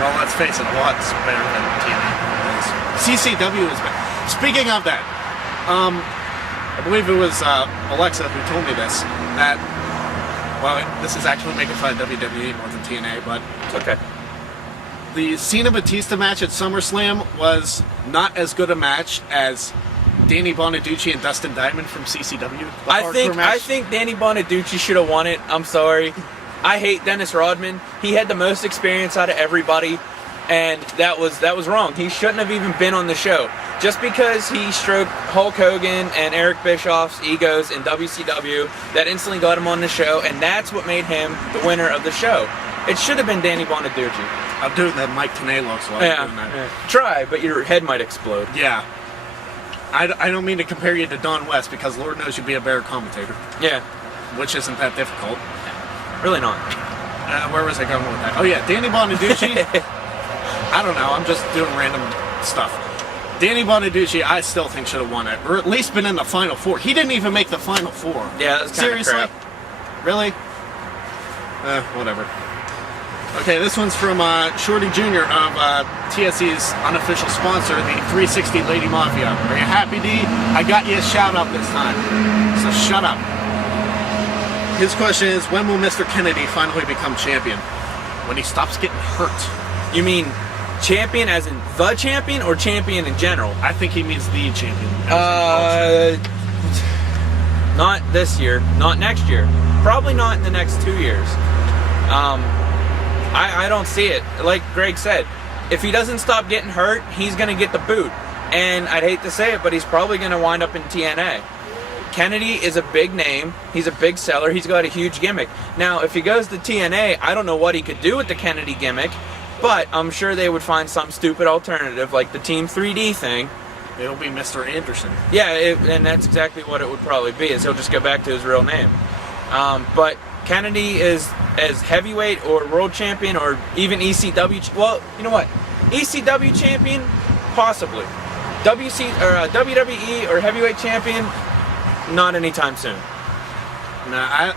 Well, let's face it, a lot's better than TNA. CCW is better. Speaking of that, I believe it was Alexa who told me this, that, well, this is actually making fun of WWE more than TNA, but It's okay. the Cena Batista match at SummerSlam was not as good a match as Danny Bonaducci and Dustin Diamond from CCW. I think Danny Bonaducci should have won it. I'm sorry. I hate Dennis Rodman. He had the most experience out of everybody, and that was wrong. He shouldn't have even been on the show. Just because he stroked Hulk Hogan and Eric Bischoff's egos in WCW, that instantly got him on the show, and that's what made him the winner of the show. It should have been Danny Bonaducci. I'm doing that Mike Tenay looks while I'm doing that. Yeah. Try, but your head might explode. Yeah. I don't mean to compare you to Don West, because Lord knows you'd be a better commentator. Yeah. Which isn't that difficult. Really not. Where was I going with that? Oh yeah, Danny Bonaducci. I don't know, I'm just doing random stuff. Danny Bonaducci, I still think should have won it, or at least been in the Final Four. He didn't even make the Final Four. Yeah, that's kind of seriously. crap. Really? Whatever. Okay, this one's from Shorty Jr. of TSE's unofficial sponsor, the 360 Lady Mafia. Are you happy, D? I got you a shout out this time, so shut up. His question is, when will Mr. Kennedy finally become champion? When he stops getting hurt. You mean champion as in the champion, or champion in general? I think he means the champion. Not this year, not next year, probably not in the next 2 years. I don't see it. Like Greg said, if he doesn't stop getting hurt, he's going to get the boot. And I'd hate to say it, but he's probably going to wind up in TNA. Kennedy is a big name. He's a big seller. He's got a huge gimmick. Now, if he goes to TNA, I don't know what he could do with the Kennedy gimmick, but I'm sure they would find some stupid alternative, like the Team 3D thing. It'll be Mr. Anderson. Yeah, and that's exactly what it would probably be, is he'll just go back to his real name. But Kennedy is as heavyweight or world champion or even ECW. Well, you know what? ECW champion, possibly. WWE or heavyweight champion, not anytime soon. Nah,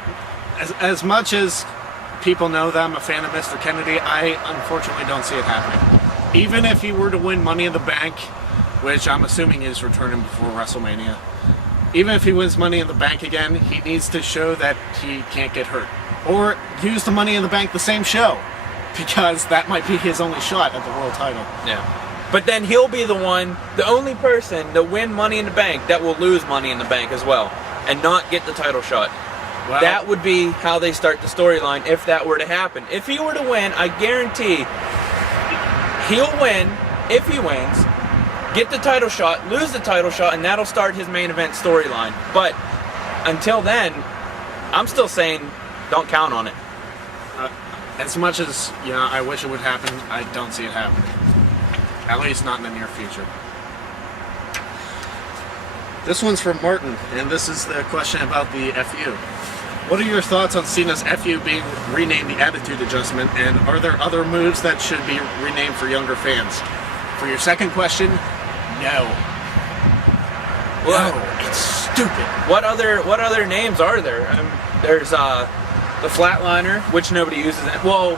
as much as people know that I'm a fan of Mr. Kennedy, I unfortunately don't see it happening. Even if he were to win Money in the Bank, which I'm assuming is returning before WrestleMania, even if he wins Money in the Bank again, he needs to show that he can't get hurt. Or use the Money in the Bank the same show, because that might be his only shot at the world title. Yeah. But then he'll be the only person to win Money in the Bank that will lose Money in the Bank as well, and not get the title shot. Well, that would be how they start the storyline if that were to happen. If he were to win, I guarantee he'll win, if he wins, get the title shot, lose the title shot, and that'll start his main event storyline. But until then, I'm still saying don't count on it. As much as, I wish it would happen, I don't see it happening. At least not in the near future. This one's from Martin, and this is the question about the FU. What are your thoughts on Cena's FU being renamed the Attitude Adjustment, and are there other moves that should be renamed for younger fans? For your second question, no. Well, no, it's stupid. What other names are there? There's the Flatliner, which nobody uses. Well,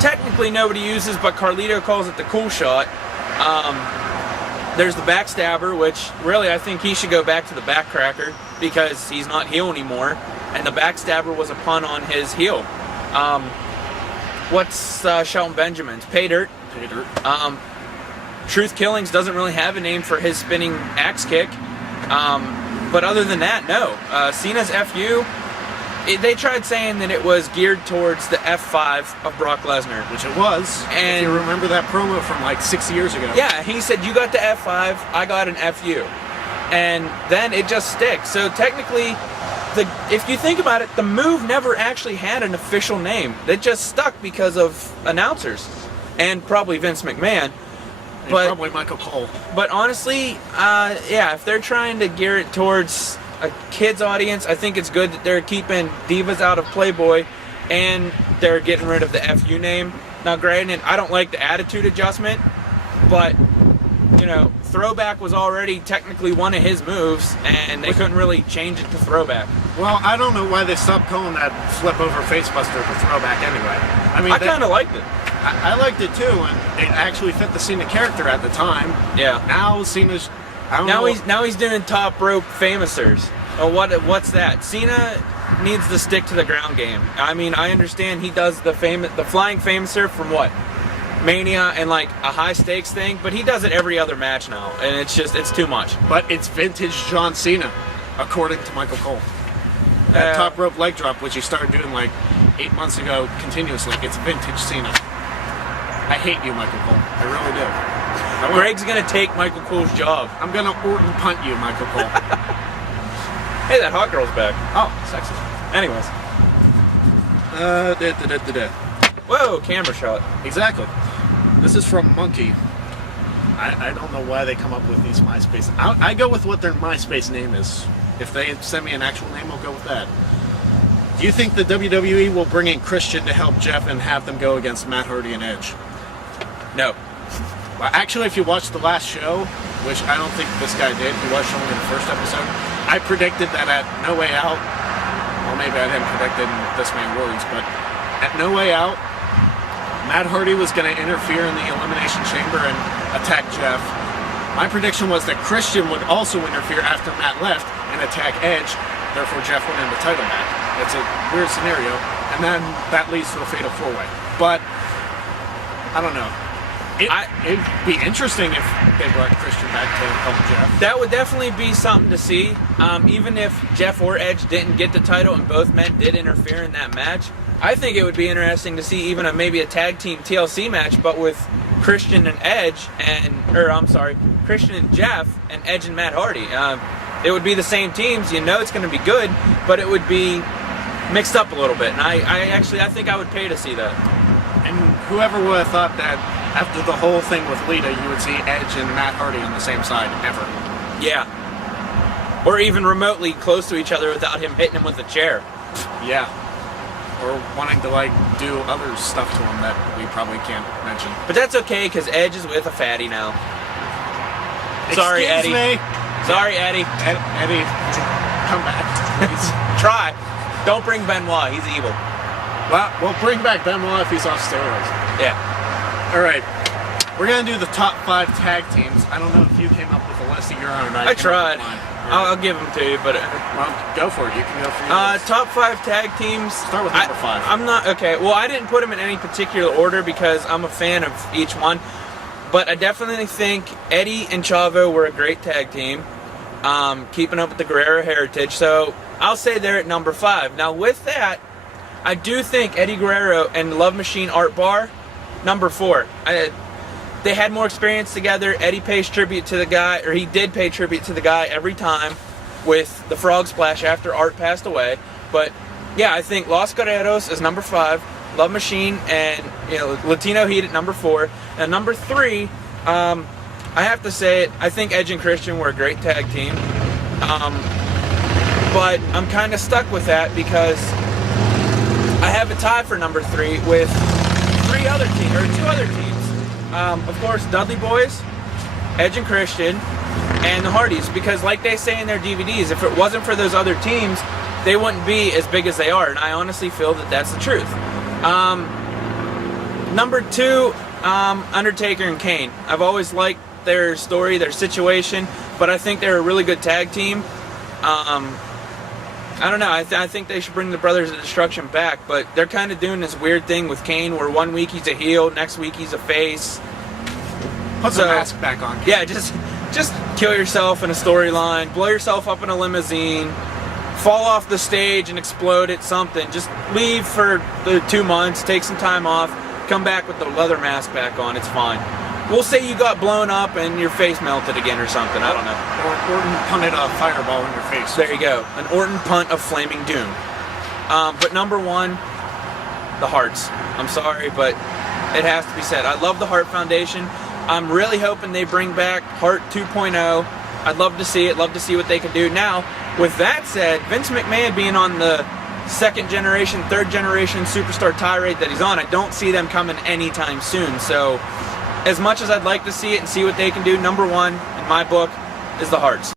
technically nobody uses, but Carlito calls it the cool shot. There's the Backstabber, which really I think he should go back to the Backcracker because he's not heel anymore, and the Backstabber was a pun on his heel. What's Shelton Benjamin's? Pay Dirt. Pay Dirt. Truth Killings doesn't really have a name for his spinning axe kick. But other than that, no. Cena's FU, they tried saying that it was geared towards the F5 of Brock Lesnar. Which it was. And if you remember that promo from like 6 years ago. Yeah, he said, you got the F5, I got an FU. And then it just sticks. So technically, if you think about it, the move never actually had an official name. It just stuck because of announcers. And probably Vince McMahon. But probably Michael Cole. But honestly, if they're trying to gear it towards a kid's audience, I think it's good that they're keeping Divas out of Playboy and they're getting rid of the FU name. Now granted, I don't like the Attitude Adjustment, but Throwback was already technically one of his moves and they couldn't really change it to Throwback. Well, I don't know why they stopped calling that flip over facebuster the Throwback anyway. I kind of liked it. I liked it too, and it actually fit the Cena character at the time. Yeah. Now Cena's, I don't know. Now he's doing top rope famoussers. Oh, what's that? Cena needs to stick to the ground game. I mean, I understand he does the flying famouser from what? Mania and like a high stakes thing, but he does it every other match now, and it's too much. But it's vintage John Cena, according to Michael Cole. That top rope leg drop, which he started doing like 8 months ago continuously, it's vintage Cena. I hate you, Michael Cole. I really do. Greg's gonna take Michael Cole's job. I'm gonna Orton punt you, Michael Cole. Hey, that hot girl's back. Oh, sexy. Anyways. Whoa, camera shot. Exactly. This is from Monkey. I don't know why they come up with these MySpace. I go with what their MySpace name is. If they send me an actual name, I'll go with that. Do you think the WWE will bring in Christian to help Jeff and have them go against Matt Hardy and Edge? No. Well, actually, if you watched the last show, which I don't think this guy did, he watched only the first episode, I predicted that at No Way Out, well, maybe I didn't predict it in this many words, but at No Way Out, Matt Hardy was going to interfere in the Elimination Chamber and attack Jeff. My prediction was that Christian would also interfere after Matt left and attack Edge, therefore Jeff would win the title match. It's a weird scenario, and then that leads to a fatal four-way. But, I don't know. It'd be interesting if they brought Christian back to help Jeff. That would definitely be something to see. Even if Jeff or Edge didn't get the title and both men did interfere in that match, I think it would be interesting to see even maybe a tag team TLC match, but with Christian and Edge Christian and Jeff and Edge and Matt Hardy. It would be the same teams. You know it's going to be good, but it would be mixed up a little bit. And I think I would pay to see that. And whoever would have thought that after the whole thing with Lita, you would see Edge and Matt Hardy on the same side ever. Yeah. Or even remotely close to each other without him hitting him with a chair. Yeah. Or wanting to do other stuff to him that we probably can't mention. But that's okay, because Edge is with a fatty now. Sorry, Excuse Eddie. me. Sorry, Eddie. Eddie, come back, please. Try. Don't bring Benoit. He's evil. Well, we'll bring back Benoit if he's off steroids. Yeah. All right. We're going to do the top 5 tag teams. I don't know if you came up with a list of your own. I tried. I'll give them to you, but... Well, go for it. You can go for your list. Top 5 tag teams. Start with number 5. I'm not... Okay, well, I didn't put them in any particular order because I'm a fan of each one. But I definitely think Eddie and Chavo were a great tag team. Keeping up with the Guerrero heritage. So, I'll say they're at number 5. Now, with that, I do think Eddie Guerrero and Love Machine Art Bar, number 4. They had more experience together. Eddie pays tribute to the guy, or he did pay tribute to the guy every time with the frog splash after Art passed away. But yeah, I think Los Guerreros is number 5, Love Machine and Latino Heat at number 4, and number 3. I have to say it. I think Edge and Christian were a great tag team, but I'm kind of stuck with that because I have a tie for number 3 with 2 other teams. Of course, Dudley Boys, Edge and Christian, and the Hardys, because like they say in their DVDs, if it wasn't for those other teams, they wouldn't be as big as they are, and I honestly feel that that's the truth. Number 2, Undertaker and Kane. I've always liked their story, their situation, but I think they're a really good tag team. I don't know, I think they should bring the Brothers of Destruction back, but they're kind of doing this weird thing with Kane where one week he's a heel, next week he's a face. Put the mask back on. Yeah, just kill yourself in a storyline, blow yourself up in a limousine, fall off the stage and explode at something. Just leave for the 2 months, take some time off, come back with the leather mask back on, it's fine. We'll say you got blown up and your face melted again or something, I don't know. Or Orton punted a fireball in your face. There you go, an Orton punt of flaming doom. But number 1, the Hearts. I'm sorry, but it has to be said. I love the Hart Foundation. I'm really hoping they bring back Hart 2.0. I'd love to see it, love to see what they can do. Now, with that said, Vince McMahon being on the 2nd generation, 3rd generation superstar tirade that he's on, I don't see them coming anytime soon. So, as much as I'd like to see it and see what they can do, number 1 in my book is the Hearts.